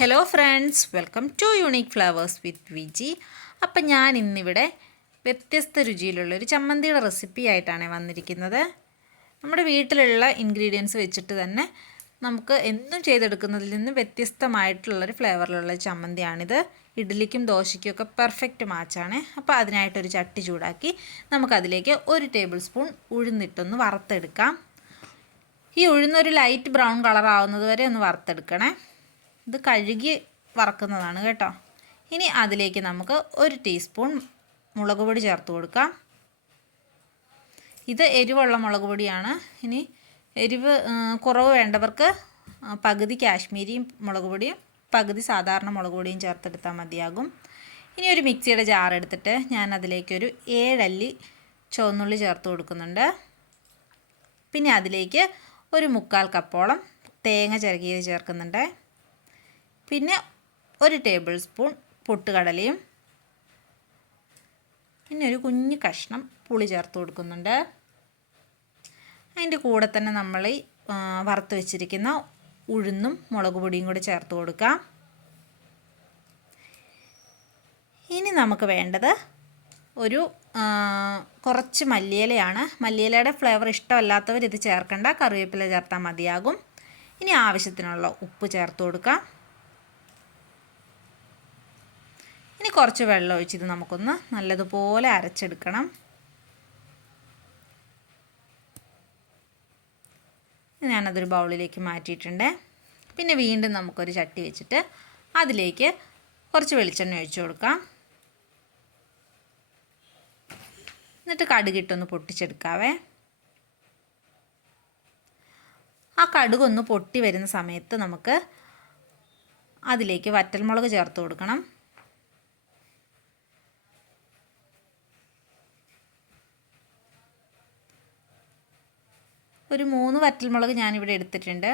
Hello friends, welcome to unique flowers with Viji. അപ്പം ഞാൻ ഇന്നിവിടെ വ്യത്യസ്ത രുചിയിലുള്ളൊരു ചമ്മന്തിയുടെ റെസിപ്പി ആയിട്ടാണ് വന്നിരിക്കുന്നത്. നമ്മുടെ വീട്ടിലുള്ള ഇൻഗ്രീഡിയൻസ് വെച്ചിട്ട് തന്നെ നമുക്ക് എന്തും ചെയ്തെടുക്കുന്നതിൽ നിന്ന് വ്യത്യസ്തമായിട്ടുള്ളൊരു ഫ്ലേവറിലുള്ള ചമ്മന്തിയാണിത്. ഇഡ്ഡലിക്കും ദോശയ്ക്കും ഒക്കെ പെർഫെക്റ്റ് മാച്ചാണ്. അപ്പോൾ അതിനായിട്ടൊരു ചട്ടി ചൂടാക്കി നമുക്കതിലേക്ക് 1 ടേബിൾ സ്പൂൺ ഉഴുന്നിട്ടൊന്ന് വറുത്തെടുക്കാം. ഈ ഉഴുന്നൊരു ലൈറ്റ് ബ്രൗൺ കളർ ആവുന്നത് വരെ ഒന്ന് വറുത്തെടുക്കണേ. ഇത് കഴുകി വറക്കുന്നതാണ് കേട്ടോ. ഇനി അതിലേക്ക് നമുക്ക് 1 ടീസ്പൂൺ മുളക് പൊടി ചേർത്ത് കൊടുക്കാം. ഇത് എരിവുള്ള മുളക് പൊടിയാണ്. ഇനി എരിവ് കുറവ് വേണ്ടവർക്ക് പകുതി കാശ്മീരി മുളക് പൊടിയും പകുതി സാധാരണ മുളക് പൊടിയും ചേർത്തെടുത്താൽ മതിയാകും. ഇനി ഒരു മിക്സിയുടെ ജാർ എടുത്തിട്ട് ഞാൻ അതിലേക്കൊരു 7 അല്ലി ചുവന്നുള്ളി ചേർത്ത് കൊടുക്കുന്നുണ്ട്. പിന്നെ അതിലേക്ക് ഒരു 1/4 കപ്പോളം തേങ്ങ ചിരകിയത് ചേർക്കുന്നുണ്ട്. പിന്നെ 1 ടേബിൾ സ്പൂൺ പൊട്ടുകടലയും പിന്നെ ഒരു കുഞ്ഞു കഷ്ണം പുളി ചേർത്ത് കൊടുക്കുന്നുണ്ട്. അതിൻ്റെ കൂടെ തന്നെ നമ്മൾ ഈ വറുത്ത് വെച്ചിരിക്കുന്ന ഉഴുന്നും മുളക് പൊടിയും കൂടി ചേർത്ത് കൊടുക്കാം. ഇനി നമുക്ക് വേണ്ടത് ഒരു കുറച്ച് മല്ലിയിലയാണ്. മല്ലിയിലയുടെ ഫ്ലേവർ ഇഷ്ടമല്ലാത്തവർ ഇത് ചേർക്കണ്ട, കറിവേപ്പില ചേർത്താൽ മതിയാകും. ഇനി ആവശ്യത്തിനുള്ള ഉപ്പ് ചേർത്ത് കൊടുക്കാം. ഇനി കുറച്ച് വെള്ളം ഒഴിച്ചിത് നമുക്കൊന്ന് നല്ലതുപോലെ അരച്ചെടുക്കണം. ഞാനതൊരു ബൗളിലേക്ക് മാറ്റിയിട്ടുണ്ട്. പിന്നെ വീണ്ടും നമുക്കൊരു ചട്ടി വെച്ചിട്ട് അതിലേക്ക് കുറച്ച് വെളിച്ചെണ്ണ ഒഴിച്ചു കൊടുക്കാം. എന്നിട്ട് കടുകിട്ടൊന്ന് പൊട്ടിച്ചെടുക്കാവേ. ആ കടുകൊന്ന് പൊട്ടി വരുന്ന സമയത്ത് നമുക്ക് അതിലേക്ക് വറ്റൽമുളക് ചേർത്ത് കൊടുക്കണം. ഒരു 3 വറ്റൽമുളക് ഞാനിവിടെ എടുത്തിട്ടുണ്ട്.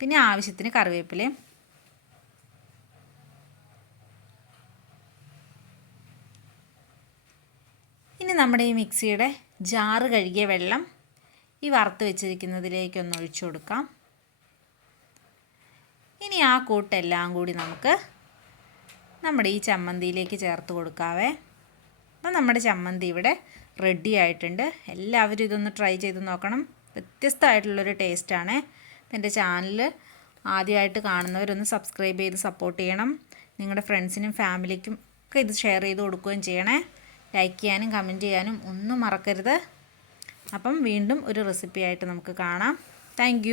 പിന്നെ ആവശ്യത്തിന് കറിവേപ്പിലയും. ഇനി നമ്മുടെ ഈ മിക്സിയുടെ ജാറ് കഴുകിയ വെള്ളം ഈ വറുത്ത് വെച്ചിരിക്കുന്നതിലേക്കൊന്ന് ഒഴിച്ചു കൊടുക്കാം. ഇനി ആ കൂട്ടെല്ലാം കൂടി നമുക്ക് നമ്മുടെ ഈ ചമ്മന്തിയിലേക്ക് ചേർത്ത് കൊടുക്കാവേ. അപ്പം നമ്മുടെ ചമ്മന്തി ഇവിടെ റെഡി ആയിട്ടുണ്ട്. എല്ലാവരും ഇതൊന്ന് ട്രൈ ചെയ്ത് നോക്കണം. വ്യത്യസ്തമായിട്ടുള്ളൊരു ടേസ്റ്റാണ്. എൻ്റെ ചാനൽ ആദ്യമായിട്ട് കാണുന്നവരൊന്ന് സബ്സ്ക്രൈബ് ചെയ്ത് സപ്പോർട്ട് ചെയ്യണം. നിങ്ങളുടെ ഫ്രണ്ട്സിനും ഫാമിലിക്കും ഒക്കെ ഇത് ഷെയർ ചെയ്ത് കൊടുക്കുകയും ചെയ്യണേ. ലൈക്ക് ചെയ്യാനും കമൻറ്റ് ചെയ്യാനും ഒന്നും മറക്കരുത്. അപ്പം വീണ്ടും ഒരു റെസിപ്പി ആയിട്ട് നമുക്ക് കാണാം. താങ്ക്